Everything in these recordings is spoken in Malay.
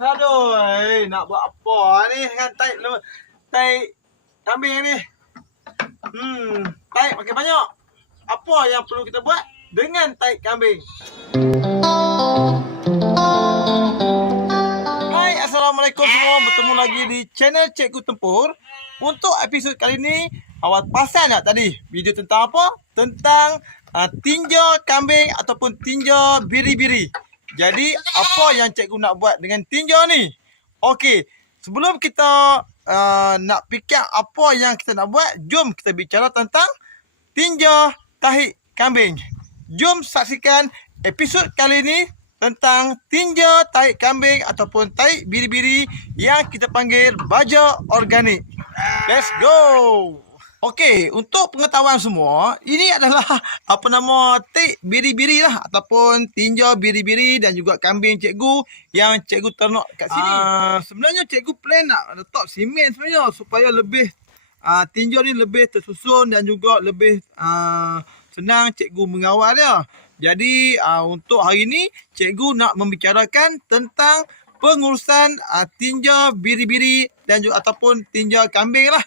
Aduh, nak buat apa ni dengan tai kambing ni? Tai makin banyak. Apa yang perlu kita buat dengan tai kambing? Hai, Assalamualaikum semua. Bertemu lagi di channel Cikgu Tempur. Untuk episod kali ni, awak pasal tak tadi? Video tentang apa? Tentang tinja kambing ataupun tinja biri-biri. Jadi, apa yang cikgu nak buat dengan tinja ni? Okey, sebelum kita nak fikir apa yang kita nak buat, jom kita bicara tentang tinja tahi kambing. Jom saksikan episod kali ni tentang tinja tahi kambing ataupun tahi biri-biri yang kita panggil baja organik. Let's go! Okey, untuk pengetahuan semua, ini adalah tahi biri-biri lah ataupun tinja biri-biri dan juga kambing cikgu yang cikgu ternak kat sini. Sebenarnya cikgu plan nak letak simen sebenarnya supaya lebih tinja ni lebih tersusun dan juga lebih senang cikgu mengawal dia. Jadi untuk hari ni cikgu nak membicarakan tentang pengurusan tinja biri-biri dan juga ataupun tinja kambing lah.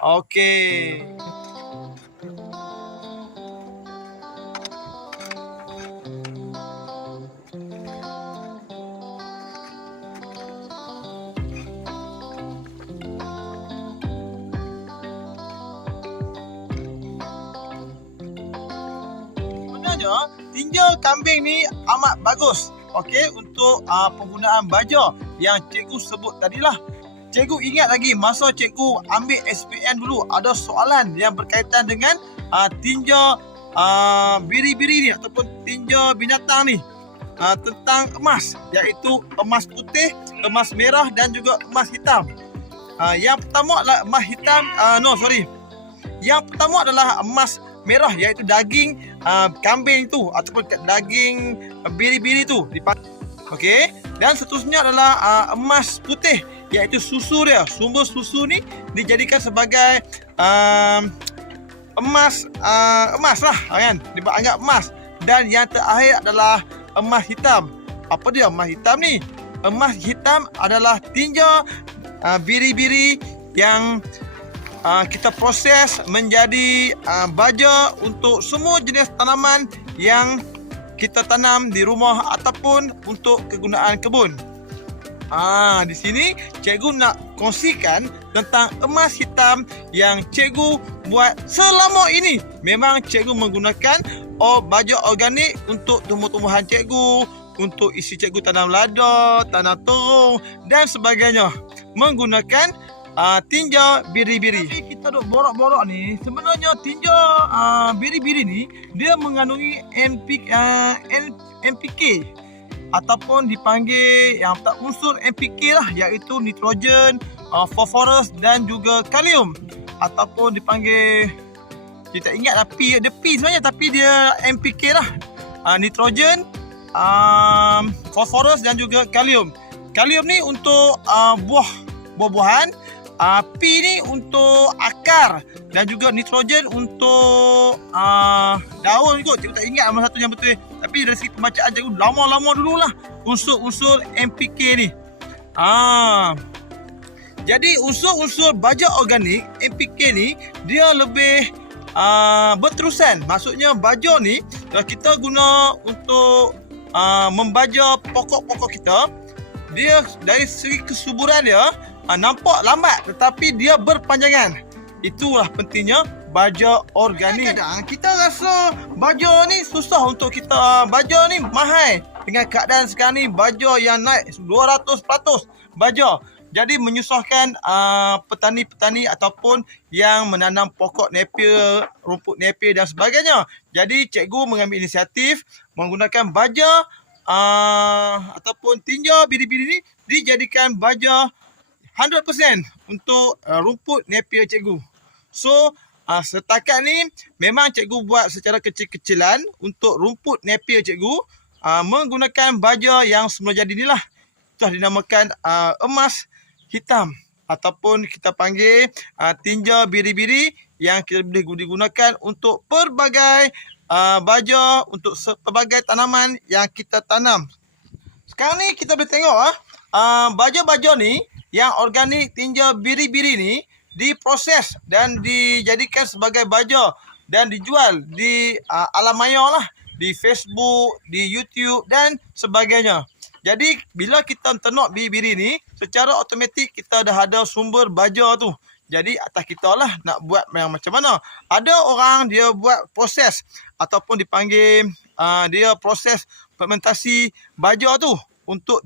Okey. Sebenarnya tinja kambing ni amat bagus. Okey, untuk penggunaan baja yang cikgu sebut tadilah. Cikgu ingat lagi masa cikgu ambil SPM dulu, ada soalan yang berkaitan dengan tinja biri-biri ni ataupun tinja binatang ni tentang emas, iaitu emas putih, emas merah dan juga emas hitam. Yang pertama adalah emas hitam, Yang pertama adalah emas merah, iaitu daging kambing tu ataupun daging biri-biri tu. Okey, dan seterusnya adalah emas putih, iaitu susu dia. Sumber susu ni dijadikan sebagai emas lah kan, dianggap emas. Dan yang terakhir adalah emas hitam. Apa dia emas hitam ni? Emas hitam adalah tinja biri-biri yang kita proses menjadi baja untuk semua jenis tanaman yang kita tanam di rumah ataupun untuk kegunaan kebun. Di sini cikgu nak kongsikan tentang emas hitam yang cikgu buat selama ini. Memang cikgu menggunakan baja organik untuk tumbuh-tumbuhan cikgu, untuk isi cikgu tanam lada, tanam terung dan sebagainya, menggunakan tinja biri-biri. Tapi kita duk borak-borak ni, sebenarnya tinja biri-biri ni dia mengandungi NPK ataupun dipanggil yang tak unsur NPK lah, iaitu nitrogen, fosforus dan juga kalium, ataupun dipanggil, dia tak ingat dia P sebenarnya, tapi dia NPK lah. Nitrogen, fosforus dan juga kalium. Kalium ni untuk buah-buahan, P ni untuk akar dan juga nitrogen untuk daun kot. Cikgu tak ingat nama satu yang betul, tapi dari segi pembacaan cikgu lama-lama dululah unsur-unsur NPK ni. Jadi unsur-unsur baja organik NPK ni dia lebih berterusan. Maksudnya baja ni kalau kita guna untuk membaja pokok-pokok kita, dia dari segi kesuburan dia nampak lambat tetapi dia berpanjangan. Itulah pentingnya baja organik. Kadang kita rasa baja ni susah untuk kita, baja ni mahal. Dengan keadaan sekarang ni baja yang naik 200% baja. Jadi menyusahkan petani-petani ataupun yang menanam pokok napier, rumput napier dan sebagainya. Jadi cikgu mengambil inisiatif menggunakan baja ataupun tinja biri-biri ni dijadikan baja 100% untuk rumput napier cikgu. So setakat ni memang cikgu buat secara kecil-kecilan untuk rumput napier cikgu menggunakan baja yang semula jadi ni lah. Itulah dinamakan emas hitam ataupun kita panggil tinja biri-biri yang kita boleh digunakan untuk pelbagai baja, untuk pelbagai tanaman yang kita tanam. Sekarang ni kita boleh tengok baju-baju ni yang organik tinja biri-biri ni diproses dan dijadikan sebagai baju dan dijual di alam maya lah, di Facebook, di YouTube dan sebagainya. Jadi bila kita tenok biri-biri ni, secara automatik kita dah ada sumber baja tu. Jadi atas kita lah nak buat yang macam mana. Ada orang dia buat proses ataupun dipanggil dia proses fermentasi baja tu untuk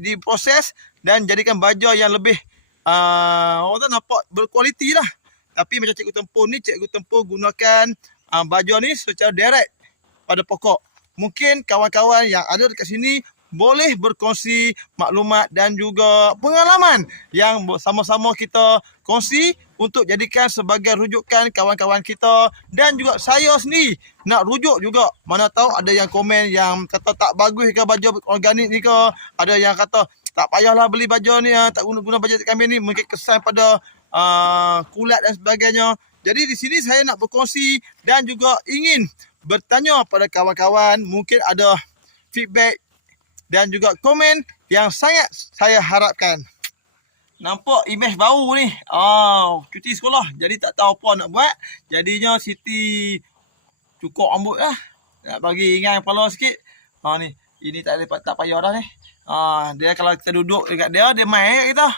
diproses dan jadikan baja yang lebih orang tu nampak berkualiti lah. Tapi macam Cikgu Tempur ni, Cikgu Tempur gunakan baja ni secara direct pada pokok. Mungkin kawan-kawan yang ada dekat sini boleh berkongsi maklumat dan juga pengalaman yang sama-sama kita kongsi untuk jadikan sebagai rujukan kawan-kawan kita dan juga saya sendiri nak rujuk juga. Mana tahu ada yang komen yang kata tak bagus ke baju organik ni ke, ada yang kata tak payahlah beli baju ni, tak guna baju kami ni, mungkin kesan pada kulat dan sebagainya. Jadi di sini saya nak berkongsi dan juga ingin bertanya pada kawan-kawan, mungkin ada feedback dan juga komen yang sangat saya harapkan. Nampak imej baru ni. Cuti sekolah. Jadi tak tahu apa nak buat. Jadinya Siti cukur rambut lah. Nak bagi ringan kepala sikit. Ni. Ini tak payah dah ni. Dia kalau kita duduk dekat dia main kat kita.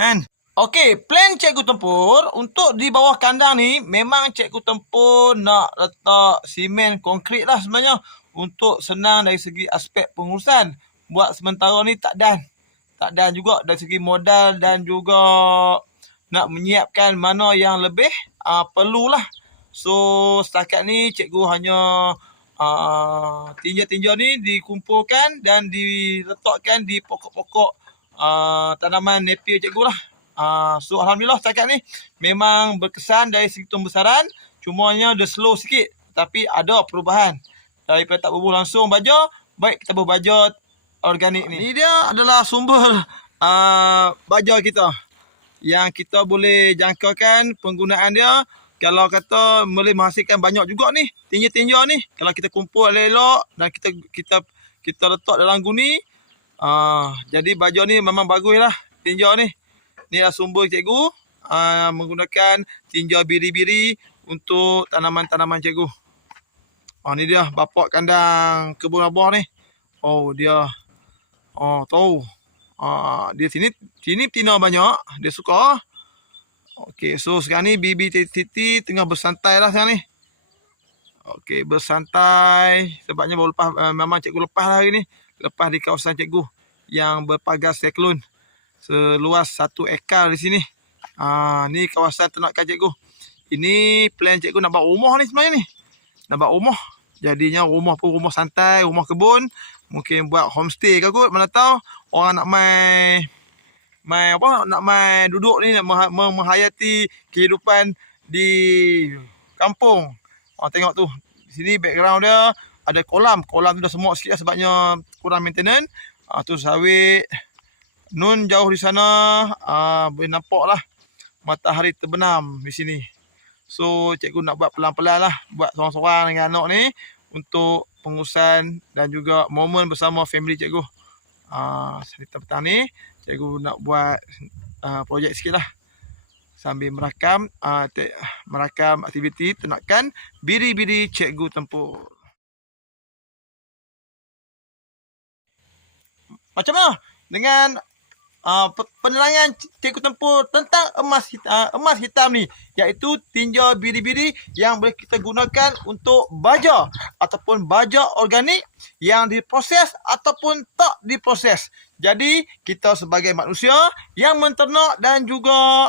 Kan? Okey, plan Cikgu Tempur untuk di bawah kandang ni memang Cikgu Tempur nak letak simen konkrit lah sebenarnya untuk senang dari segi aspek pengurusan. Buat sementara ni tak dan juga dari segi modal dan juga nak menyiapkan mana yang lebih perlulah. So setakat ni cikgu hanya tinja-tinja ni dikumpulkan dan diletakkan di pokok-pokok tanaman napier cikgu lah. So alhamdulillah setakat ni memang berkesan dari segi pembesaran, cumanya dia slow sikit tapi ada perubahan. Daripada tak berbuh langsung baja, baik kita berbaja organik ni. Ini dia adalah sumber baja kita yang kita boleh jangkakan penggunaan dia. Kalau kata boleh menghasilkan banyak juga ni tinja-tinja ni. Kalau kita kumpul elok dan kita letak dalam guni, jadi baja ni memang bagus lah tinja ni. Ni adalah sumber cikgu menggunakan tinja biri-biri untuk tanaman-tanaman cikgu. Ni dia bapak kandang kebun abah ni. Dia tahu. Dia sini betina banyak. Dia suka. Okey, so sekarang ni Bibi Titi tengah bersantai lah sekarang ni. Okey, bersantai. Sebabnya baru lepas, memang cikgu lepas lah hari ni. Lepas di kawasan cikgu yang berpagar siklon. Seluas 1 ekar di sini. Ni kawasan ternakan cikgu. Ini plan cikgu nak buat rumah ni sebenarnya ni. Nak buat rumah. Jadinya rumah pun rumah santai, rumah kebun. Mungkin buat homestay ke kot, mana tahu orang nak main duduk ni, nak menghayati kehidupan di kampung. Tengok tu, di sini background dia ada kolam tu dah semok sikit lah sebabnya kurang maintenance. Tu sawit. Nun jauh di sana boleh nampak lah matahari terbenam di sini. So cikgu nak buat pelan-pelan lah, buat seorang-seorang dengan anak ni untuk pengurusan dan juga momen bersama family cikgu. Cerita petang ni cikgu nak buat projek sikit lah sambil merakam aktiviti ternakan biri-biri Cikgu Tempur. Macam mana dengan penerangan Cikgu Tempur tentang emas hitam ni, iaitu tinja biri-biri yang boleh kita gunakan untuk baja ataupun baja organik yang diproses ataupun tak diproses. Jadi kita sebagai manusia yang menternak dan juga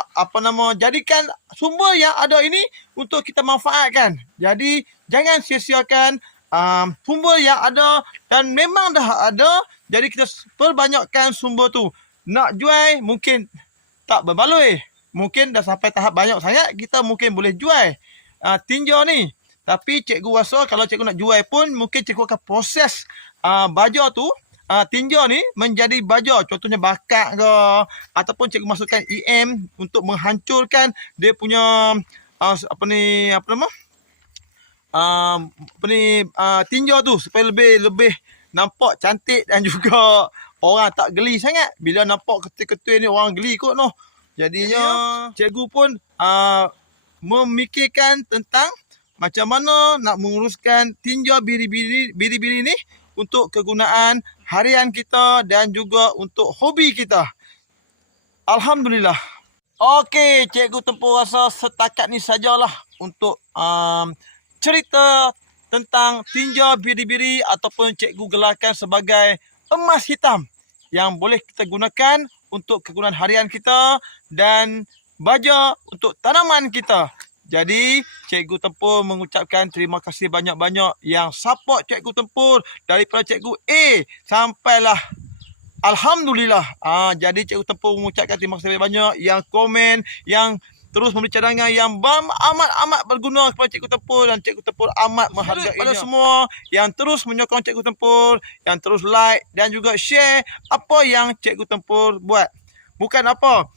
jadikan sumber yang ada ini untuk kita manfaatkan. Jadi jangan sia-siakan sumber yang ada dan memang dah ada, jadi kita perbanyakkan sumber tu. Nak jual mungkin tak berbaloi. Mungkin dah sampai tahap banyak sangat, kita mungkin boleh jual tinja ni. Tapi cikgu rasa kalau cikgu nak jual pun, mungkin cikgu akan proses baja tu, tinja ni menjadi baja. Contohnya bakar ke, ataupun cikgu masukkan EM untuk menghancurkan dia punya tinja tu supaya lebih nampak cantik dan juga orang tak geli sangat. Bila nampak ketua-ketua ni orang geli kot noh. Jadinya cikgu pun memikirkan tentang macam mana nak menguruskan tinja biri-biri ni untuk kegunaan harian kita dan juga untuk hobi kita. Alhamdulillah. Okey, Cikgu Tempur rasa setakat ni sajalah untuk cerita tentang tinja biri-biri ataupun cikgu gelarkan sebagai emas hitam yang boleh kita gunakan untuk kegunaan harian kita dan baja untuk tanaman kita. Jadi, Cikgu Tempur mengucapkan terima kasih banyak-banyak yang support Cikgu Tempur daripada Cikgu A sampailah Alhamdulillah. Jadi Cikgu Tempur mengucapkan terima kasih banyak yang komen, yang terus memberi cadangan yang amat berguna kepada Cikgu Tempur dan Cikgu Tempur amat menghargainya. Pada semua yang terus menyokong Cikgu Tempur, yang terus like dan juga share apa yang Cikgu Tempur buat. Bukan apa.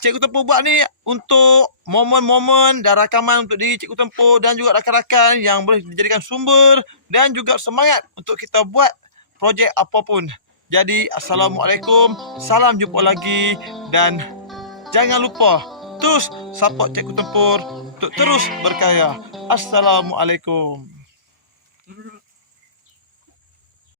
Cikgu Tempur buat ni untuk momen-momen dan rakaman untuk diri Cikgu Tempur dan juga rakan-rakan yang boleh dijadikan sumber dan juga semangat untuk kita buat projek apapun. Jadi, Assalamualaikum, salam jumpa lagi dan jangan lupa terus support Cikgu Tempur untuk terus berkarya. Assalamualaikum.